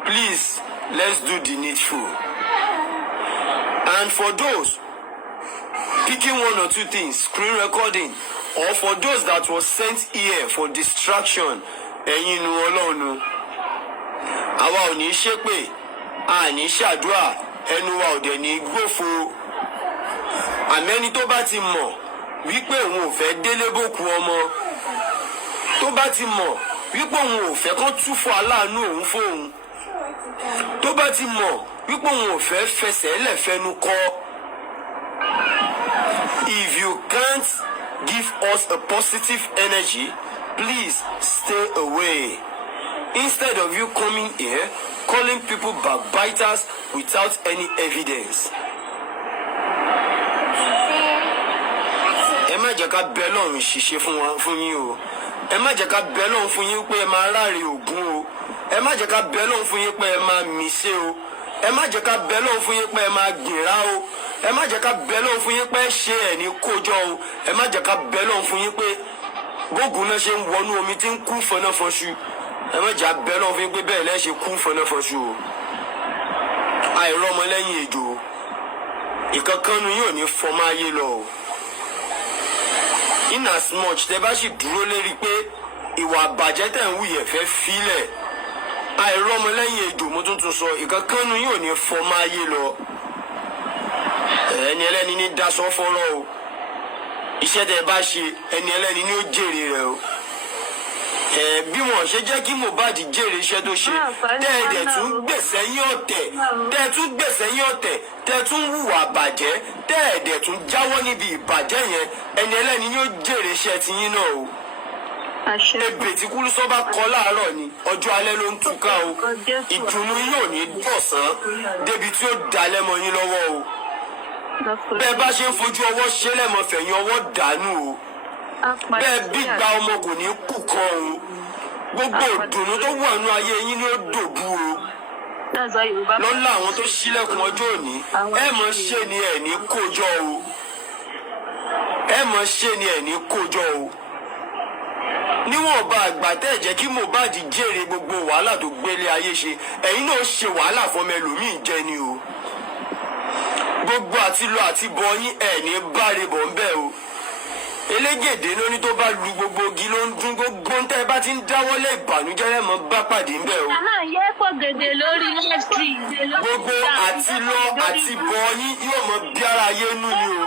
Please, let's do the needful. And for those picking one or two things, screen recording, or for those that was sent here for distraction, ẹ̀yin nu Ọlọ́run. Àwa ò ní ṣépè, a ní ṣàdúrà, ẹnu wa ò dẹ̀ ní gbófo. Àmẹ́ni tó bá ti mọ̀ wípé òun ò fẹ́ délé bókú ọmọ, tó bá ti mọ̀ wípé òun ò fẹ́ kán túfọ̀ aláàánú òun fóun, tó bá ti mọ̀ wípé òun ò fẹ́ fẹsẹ̀ lẹ́fẹ̀ẹ́nu kọ́. If you can't give us a positive energy, please stay away. Instead of you coming here, calling people backbiters without any evidence. Ẹ má jẹ́ ká bẹ Ọlọ́run ṣiṣẹ́ fún yín o. Ẹ má jẹ́ ká bẹ Ọlọ́run fún yín pé ẹ máa ráre ògún o. Ẹ má jẹ́ ká bẹ Ọlọ́run fún yín pé ẹ máa mìíṣẹ́ o. Ẹ má jẹ́ ká bẹ Ọlọ́run fún yín pé ẹ máa gbìnrà o. Ẹ má jẹ́ ká bẹ Ọlọ́run fún yín pé ṣe ẹ̀ ní kójọ o. Ẹ má jẹ́ ká bẹ Ọlọ́run fún yín pé bógun náà ṣe ń wọnú omi tí ń kú fọnáfọṣu. Ẹ má jẹ́ bẹ Ọlọ́run fún yín pé bẹ́ẹ̀ lẹ́ ṣe kú fọnáfọṣu o. Àìrọ́mọ lẹ́yìn ejò. Ìkankannu yóò ní fọmọ ayé lọ o. In as much tẹ́ bá sì dúró lérí pé ìwà àbàjẹ́ tẹ̀ ń wù yẹ̀ fẹ́ filẹ̀. Àìrọ́mọ lẹ́yìn ejò mo tún sọ ìkankannu yóò ní fọmọ ayé lọ. Ẹni ẹlẹ́ni ní daṣọ fọ́rọ́ o. Iṣẹ́ tẹ́ bá ṣe ẹni ẹlẹ́ni ní ó jèrè rẹ̀ o. Bí wọ́n ṣe jẹ́ kí Muhbad jèrè iṣẹ́ tó ṣe, tẹ́ẹ̀dẹ̀ tún gbèsè yín ọ̀tẹ̀, tẹ́ẹ̀ tún hùwà àbàjẹ́, tẹ́ẹ̀dẹ̀ tún jáwọ́ níbi ìbàjẹ́ yẹn, ẹni ẹlẹ́ni ní ó jèrè iṣẹ́ tiyín náà o. Ebè tí Kúlúsọ́ bá kọ láàárọ̀ ni ọjọ́ alẹ́ ló ń túká o. Ìdùnnú yóò ní dọ̀sán débi tí ó dalẹ̀ mọ́ yín lọ́wọ́ o. Bẹ́ẹ̀ bá ṣe ń fojú ọwọ́ ṣe lẹ́mọ̀ fẹ̀yìn ọwọ́ dànù o. Bẹ́ẹ̀ bí gba ọmọ kò ní kú kan o. Gbogbo ìdùnnú tó wà nínú ayé yín ni ó dòbu o. Lọ́lá àwọn tó ṣílẹ̀kùn ọjọ́ òní, ẹ mọ̀ ṣe ni ẹ̀ ní kójọ o. Ẹ mọ̀ ṣe ni ẹ̀ ní kójọ o. Níwọ̀nba àgbà tẹ́ jẹ́ kí Muhbad jèrè gbogbo wàhálà tó gbélé ayé ṣe, ẹ̀yin náà ṣe wàhálà fọmọ ẹlòmíì jẹ ni o. Gbogbo àti lọ àti bọ̀ yín ẹ̀ ní báre bọ̀ ń bẹ̀ o. Elégèdè lóní tó bá lu gbogbo igi ló ń dún gbogbo ń tẹ́ bá ti ń dáwọ́lé ìbànújẹ́ lẹ́mọ̀ bá pàdé ń bẹ̀ o. Gbogbo àti lọ àti bọ̀ yín yóò mọ bí ara ayé nú ni o.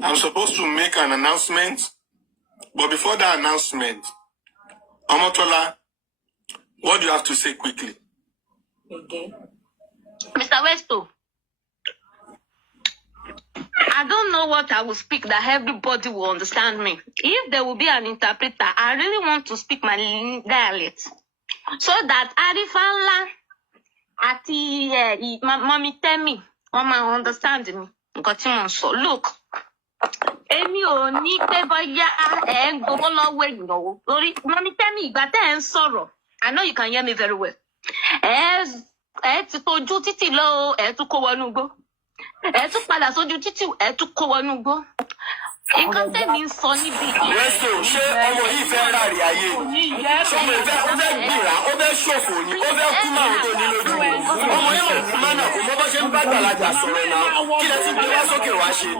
I'm supposed to make an announcement, but before that announcement, Omotola, what do you have to say quickly? Again. Mr. Westo, I don't know what I will speak that everybody will understand me. If there will be an interpreter, I really want to speak my dialect so that Arifala Ati Mommy Temi Mama understand me. So look, Emi ò ní pé bóyá ẹ ń gbowó lọ́wọ́ èèyàn. Lórí Mommy Temi ìgbà tẹ́ ẹ ń sọ̀rọ̀. I know you can hear me very well. Ẹ ti tójú títì lọ, ẹ tún kó wọnú igbó. Ẹ tún padà sójú títì, ẹ tún kó wọnú igbó. Nǹkan tẹ̀mí ń sọ níbi. Westo, ṣé ọmọ yìí fẹ́ rárí ayé? Ṣọmọ ìfẹ́ ó fẹ́ gbìrà, ó fẹ́ ṣòfò ni, ó fẹ́ kú máa tó ní lójú. Ọmọ yẹn mọ̀ ní mánà kò mọ bó ṣe ń bá gbàlajà sọ̀rọ̀ náà. Kí lẹ ti gbé wá sókè wá ṣe?